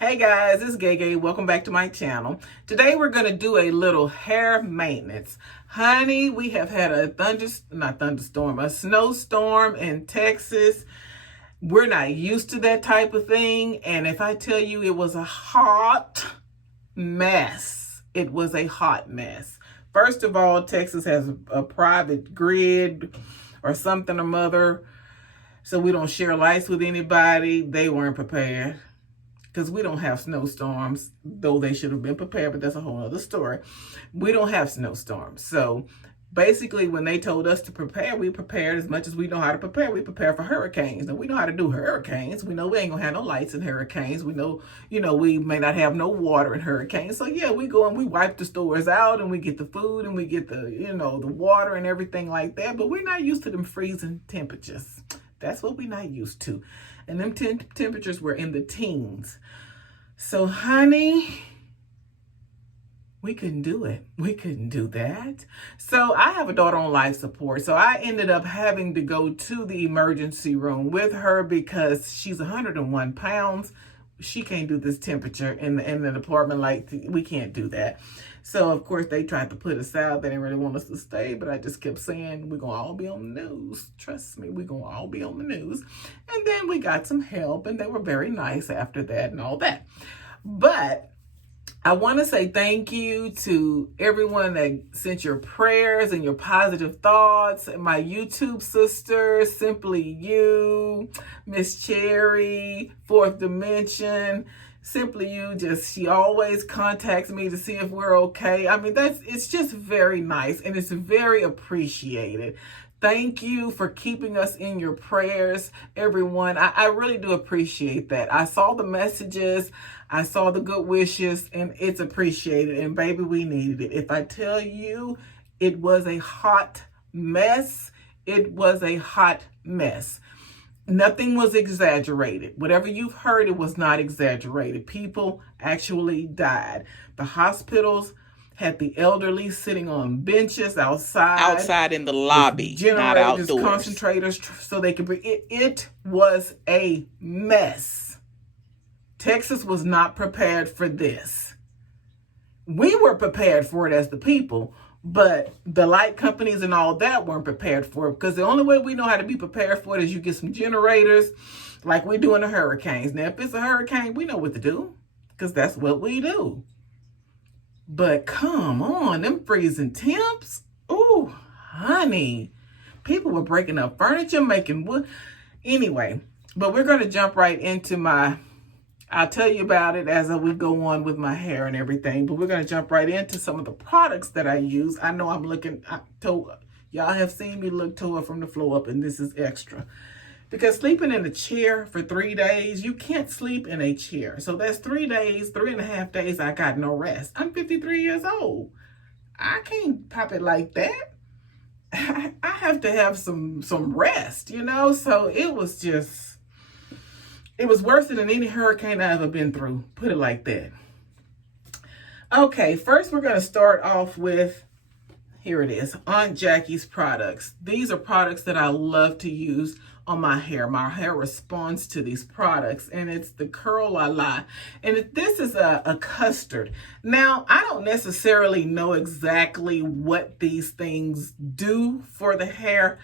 Hey guys, it's Gay. Welcome back to my channel. Today we're going to do a little hair maintenance. Honey, we have had a a snowstorm in Texas. We're not used to that type of thing. And if I tell you it was a hot mess, it was a hot mess. First of all, Texas has a private grid or something or mother, so we don't share lights with anybody. They weren't prepared, because we don't have snowstorms, though they should have been prepared, but that's a whole other story. We don't have snowstorms. So basically, when they told us to prepare, we prepared as much as we know how to prepare. We prepare for hurricanes. And we know how to do hurricanes. We know we ain't gonna have no lights in hurricanes. We know, we may not have no water in hurricanes. So yeah, we go and we wipe the stores out and we get the food and we get the, the water and everything like that. But we're not used to them freezing temperatures. That's what we're not used to. And them temperatures were in the teens. So, honey, we couldn't do it. We couldn't do that. So I have a daughter on life support. So I ended up having to go to the emergency room with her because she's 101 pounds. She can't do this temperature in the department. Like, we can't do that. So, of course, they tried to put us out. They didn't really want us to stay, but I just kept saying, we're going to all be on the news. Trust me, we're going to all be on the news. And then we got some help, and they were very nice after that and all that. But I want to say thank you to everyone that sent your prayers and your positive thoughts. And my YouTube sisters, Simply You, Miss Cherry, Fourth Dimension. Simply You, she always contacts me to see if we're okay. I mean, it's just very nice and it's very appreciated. Thank you for keeping us in your prayers, everyone. I really do appreciate that. I saw the messages, I saw the good wishes, and it's appreciated. And baby, we needed it. If I tell you it was a hot mess, it was a hot mess. Nothing was exaggerated. Whatever you've heard, it was not exaggerated. People actually died. The hospitals had the elderly sitting on benches outside in the lobby, not outdoors. Concentrators, so they could breathe. It was a mess. Texas was not prepared for this. We were prepared for it as the people, but the light companies and all that weren't prepared for it, because the only way we know how to be prepared for it is you get some generators like we do in the hurricanes. Now, if it's a hurricane, we know what to do, because that's what we do. But come on, them freezing temps. Ooh, honey. People were breaking up furniture, making wood. Anyway, but we're going to jump right into I'll tell you about it as we go on with my hair and everything, but we're going to jump right into some of the products that I use. I know y'all have seen me look tore from the floor up, and this is extra. Because sleeping in a chair for 3 days, you can't sleep in a chair. So that's 3 days, 3.5 days, I got no rest. I'm 53 years old. I can't pop it like that. I have to have some rest, So it was worse than any hurricane I've ever been through. Put it like that. Okay, first we're going to start off with, here it is, Aunt Jackie's products. These are products that I love to use on my hair. My hair responds to these products, and it's the Curl La La. And this is a custard. Now, I don't necessarily know exactly what these things do for the hair.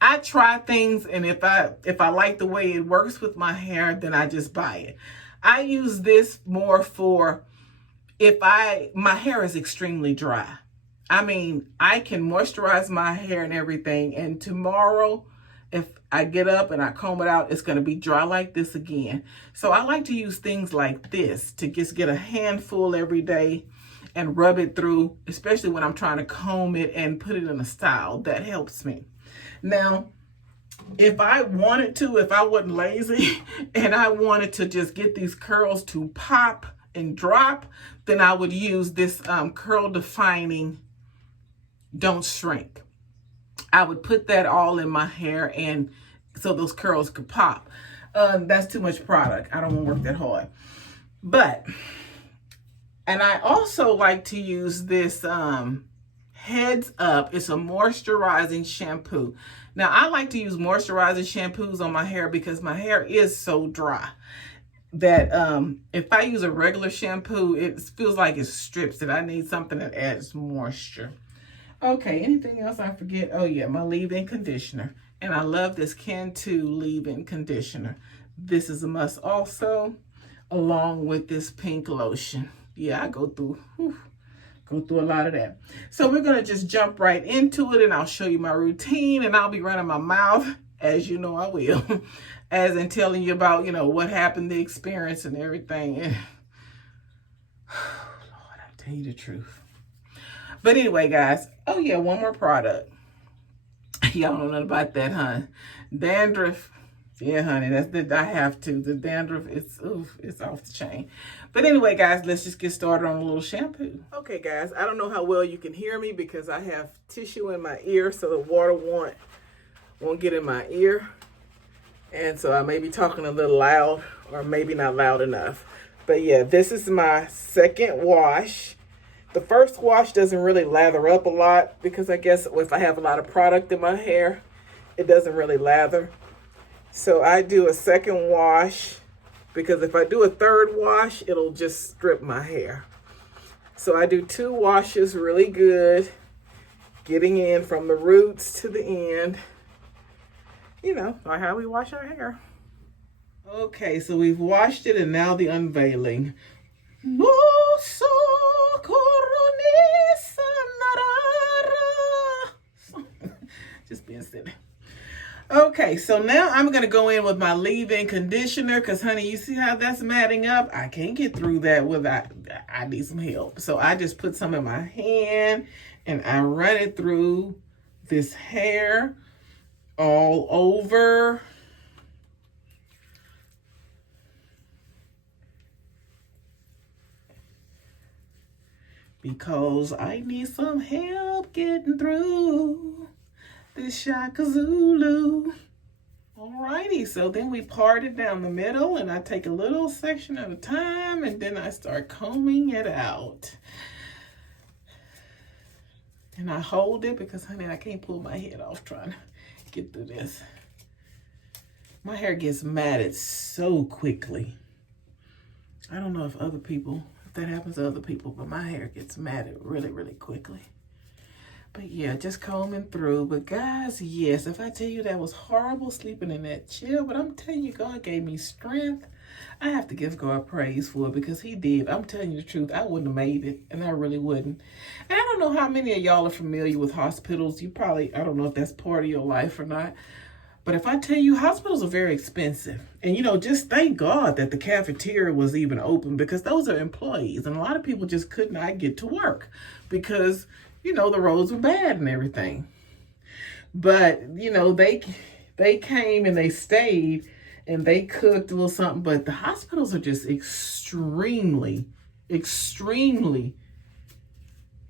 I try things, and if I like the way it works with my hair, then I just buy it. I use this more for my hair is extremely dry. I mean, I can moisturize my hair and everything, and tomorrow, if I get up and I comb it out, it's going to be dry like this again. So I like to use things like this to just get a handful every day and rub it through, especially when I'm trying to comb it and put it in a style. That helps me. Now, if I wasn't lazy and I wanted to just get these curls to pop and drop, then I would use this curl defining Don't Shrink. I would put that all in my hair, and so those curls could pop. That's too much product. I don't want to work that hard. And I also like to use this Heads Up. It's a moisturizing shampoo. Now, I like to use moisturizing shampoos on my hair because my hair is so dry. that if I use a regular shampoo, it feels like it strips it. I need something that adds moisture. Okay, anything else I forget? Oh yeah, my leave-in conditioner. And I love this Cantu leave-in conditioner. This is a must also, along with this pink lotion. Yeah, I go through a lot of that. So we're gonna just jump right into it, and I'll show you my routine, and I'll be running my mouth, as you know I will, as in telling you about, you know, what happened, the experience and everything. And, Lord, I tell you the truth. But anyway, guys, oh yeah, one more product. Y'all don't know nothing about that, huh? Dandruff. Yeah, honey, I have to. The dandruff, it's off the chain. But anyway, guys, let's just get started on a little shampoo. Okay, guys, I don't know how well you can hear me because I have tissue in my ear, so the water won't get in my ear. And so I may be talking a little loud or maybe not loud enough. But yeah, this is my second wash. The first wash doesn't really lather up a lot because I guess if I have a lot of product in my hair, it doesn't really lather. So I do a second wash because if I do a third wash, it'll just strip my hair. So I do 2 washes really good, getting in from the roots to the end. You know, like how we wash our hair. Okay, so we've washed it, and now the unveiling. Just being silly. Okay, so now I'm going to go in with my leave-in conditioner because, honey, you see how that's matting up? I can't get through that without, I need some help. So I just put some in my hand, and I run it through this hair all over. Because I need some help getting through this Shaka Zulu. Alrighty, so then we part it down the middle, and I take a little section at a time, and then I start combing it out. And I hold it because, honey, I can't pull my head off trying to get through this. My hair gets matted so quickly. I don't know if that happens to other people, but my hair gets matted really, really quickly. But yeah, just combing through. But guys, yes, if I tell you that was horrible sleeping in that chair, but I'm telling you, God gave me strength. I have to give God praise for it because he did. I'm telling you the truth. I wouldn't have made it, and I really wouldn't. And I don't know how many of y'all are familiar with hospitals. You probably, I don't know if that's part of your life or not. But if I tell you, hospitals are very expensive. And, you know, just thank God that the cafeteria was even open because those are employees. And a lot of people just could not get to work because, you know, the roads were bad and everything. But, you know, they came and they stayed and they cooked a little something. But the hospitals are just extremely, extremely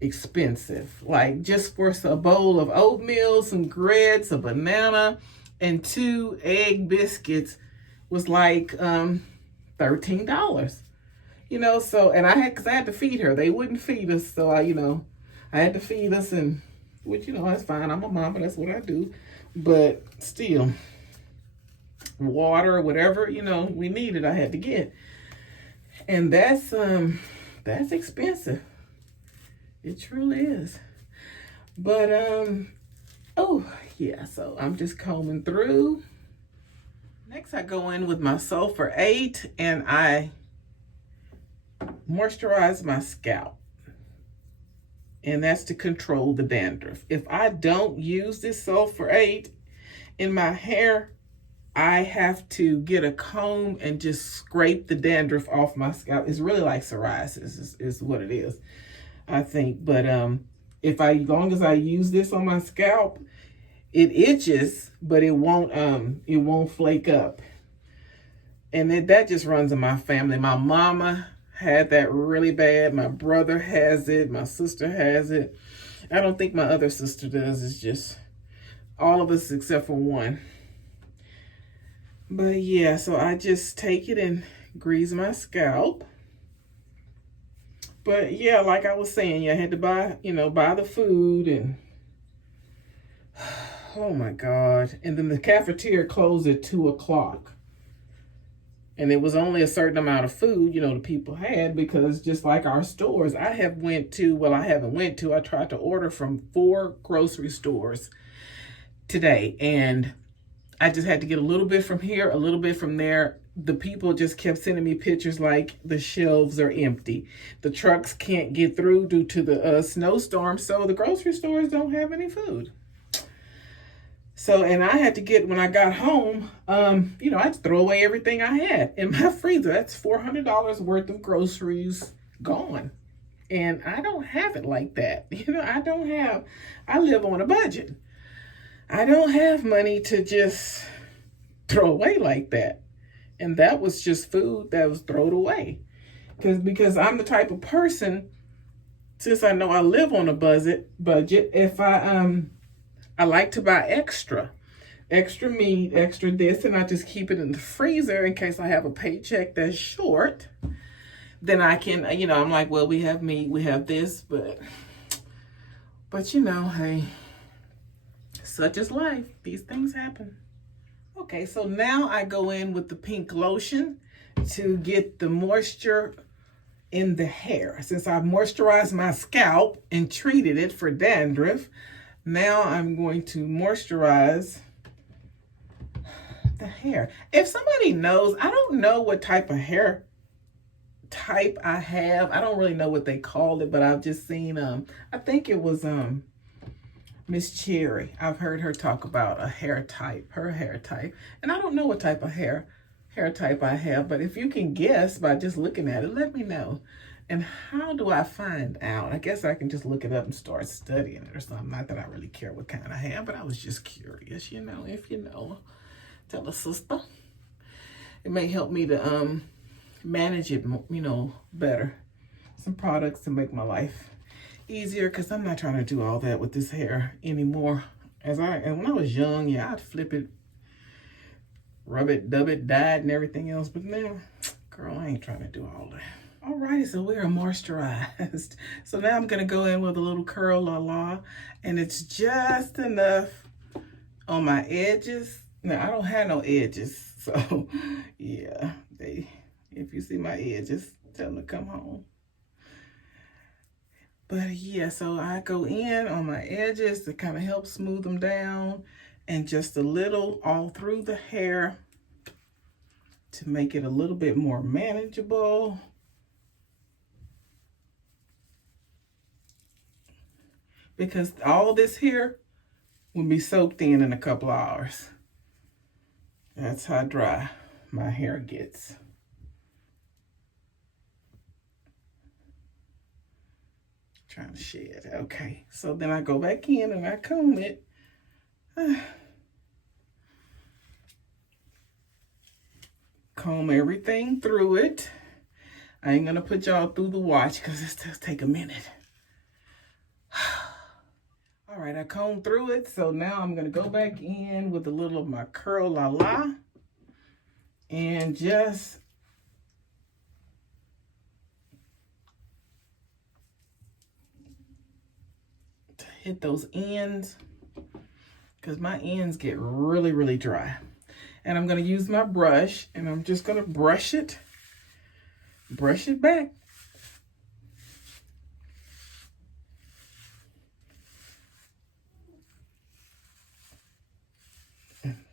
expensive. Like just for a bowl of oatmeal, some grits, a banana, and 2 egg biscuits was like $13. You know, so, and I had to feed her. They wouldn't feed us, so I had to feed us, and which, you know, that's fine. I'm a mama, that's what I do. But still, water, whatever, you know, we needed, I had to get. And that's expensive. It truly is. But oh yeah, so I'm just combing through. Next I go in with my Sulfur 8 and I moisturize my scalp. And that's to control the dandruff. If I don't use this Sulfur 8 in my hair, I have to get a comb and just scrape the dandruff off my scalp. It's really like psoriasis is what it is, I think. But as long as I use this on my scalp, it itches, but it won't flake up. And that just runs in my family. My mama had that really bad. My brother has it. My sister has it. I don't think my other sister does. It's just all of us except for one. But yeah, so I just take it and grease my scalp. But yeah, like I was saying, I had to buy the food and oh my God. And then the cafeteria closed at 2 o'clock. And it was only a certain amount of food, the people had, because just like our stores, I haven't went to, I tried to order from 4 grocery stores today. And I just had to get a little bit from here, a little bit from there. The people just kept sending me pictures like the shelves are empty. The trucks can't get through due to the snowstorm, so the grocery stores don't have any food. So, and I had to get, when I got home, I had to throw away everything I had in my freezer. That's $400 worth of groceries gone. And I don't have it like that. I live on a budget. I don't have money to just throw away like that. And that was just food that was thrown away. Because I'm the type of person, since I know I live on a budget, if I like to buy extra meat, extra this, and I just keep it in the freezer in case I have a paycheck that's short. Then I can, I'm like, well, we have meat, we have this, but hey, such is life. These things happen. Okay, so now I go in with the pink lotion to get the moisture in the hair. Since I've moisturized my scalp and treated it for dandruff, now I'm going to moisturize the hair. If somebody knows, I don't know what type of hair type I have. I don't really know what they called it, but I've just seen, I think it was Miss Cherry. I've heard her talk about her hair type. And I don't know what type of hair type I have, but if you can guess by just looking at it, let me know. And how do I find out? I guess I can just look it up and start studying it or something. Not that I really care what kind I have, but I was just curious, if you know, tell a sister. It may help me to manage it, better. Some products to make my life easier, because I'm not trying to do all that with this hair anymore. And when I was young, yeah, I'd flip it, rub it, dub it, dye it, and everything else. But now, girl, I ain't trying to do all that. Alrighty, so we are moisturized. So now I'm gonna go in with a little Curl La La, and it's just enough on my edges. Now I don't have no edges, so yeah, if you see my edges, tell them to come home. But yeah, so I go in on my edges to kind of help smooth them down, and just a little all through the hair to make it a little bit more manageable. Because all this here will be soaked in a couple of hours. That's how dry my hair gets. Trying to shed. Okay, so then I go back in and I comb it. Comb everything through it. I ain't gonna put y'all through the watch because it does take a minute. All right, I combed through it, so now I'm gonna go back in with a little of my Curl La La and just to hit those ends, because my ends get really, really dry. And I'm gonna use my brush, and I'm just gonna brush it back.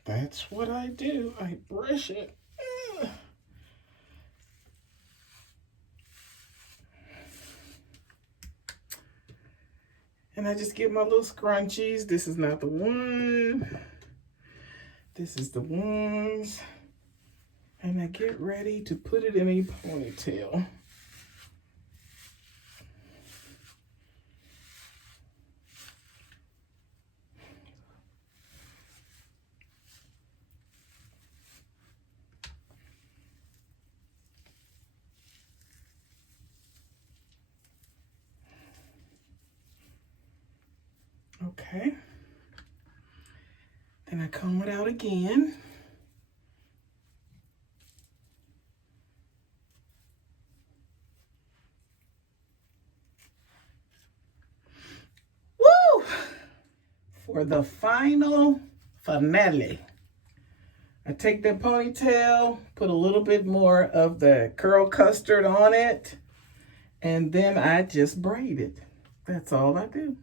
That's what I do. I brush it. And I just get my little scrunchies. This is not the one. This is the ones. And I get ready to put it in a ponytail. Okay. Then I comb it out again. Woo! For the final finale I take that ponytail, put a little bit more of the curl custard on it, and then I just braid it. That's all I do.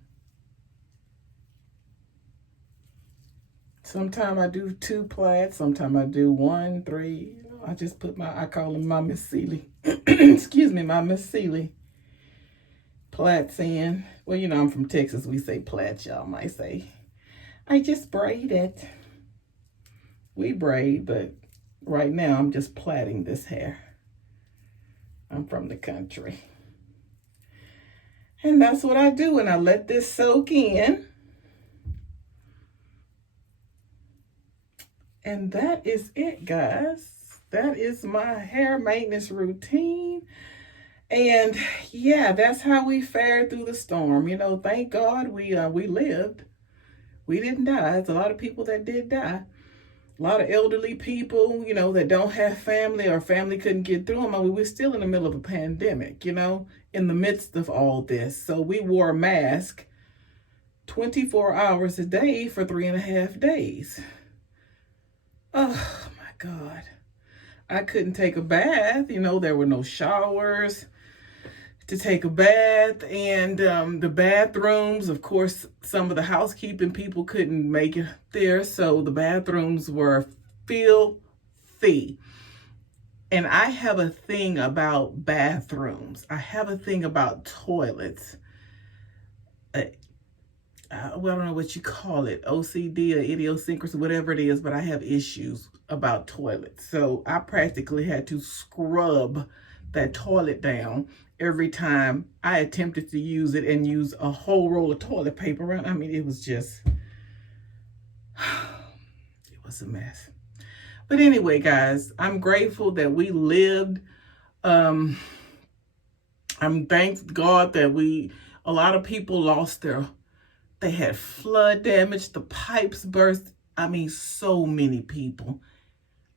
Sometimes I do 2 plaits, sometimes I do 1, 3. I just put I call them my Miss Seeley. Excuse me, my Miss Seeley plaits in. Well, you know, I'm from Texas. We say plaits, y'all might say. I just braid it. We braid, but right now I'm just plaiting this hair. I'm from the country. And that's what I do, and I let this soak in. And that is it, guys. That is my hair maintenance routine. And yeah, that's how we fared through the storm. You know, thank God we lived. We didn't die. There's a lot of people that did die. A lot of elderly people, you know, that don't have family or family couldn't get through them. I mean, we're still in the middle of a pandemic, you know, in the midst of all this. So we wore a mask 24 hours a day for 3.5 days. Oh my God. I couldn't take a bath. You know, there were no showers to take a bath, and the bathrooms, of course, some of the housekeeping people couldn't make it there, so the bathrooms were filthy. And I have a thing about bathrooms. I have a thing about toilets. Well, I don't know what you call it, OCD or idiosyncrasy, whatever it is, but I have issues about toilets. So I practically had to scrub that toilet down every time I attempted to use it and use a whole roll of toilet paper around. I mean, it was just, it was a mess. But anyway, guys, I'm grateful that we lived. I'm thank God that a lot of people lost they had flood damage, the pipes burst. I mean, so many people.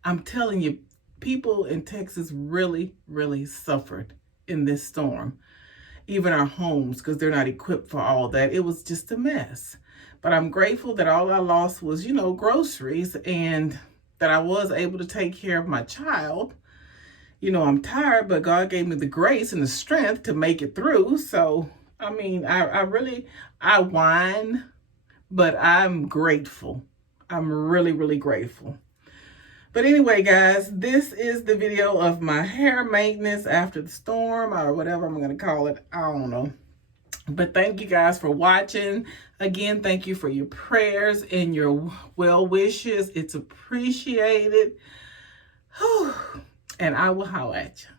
I'm telling you, people in Texas really, really suffered in this storm. Even our homes, because they're not equipped for all that. It was just a mess. But I'm grateful that all I lost was, you know, groceries, and that I was able to take care of my child. You know, I'm tired, but God gave me the grace and the strength to make it through. So, I mean, I whine, but I'm grateful. I'm really, really grateful. But anyway, guys, this is the video of my hair maintenance after the storm, or whatever I'm going to call it. I don't know. But thank you guys for watching. Again, thank you for your prayers and your well wishes. It's appreciated. And I will holler at you.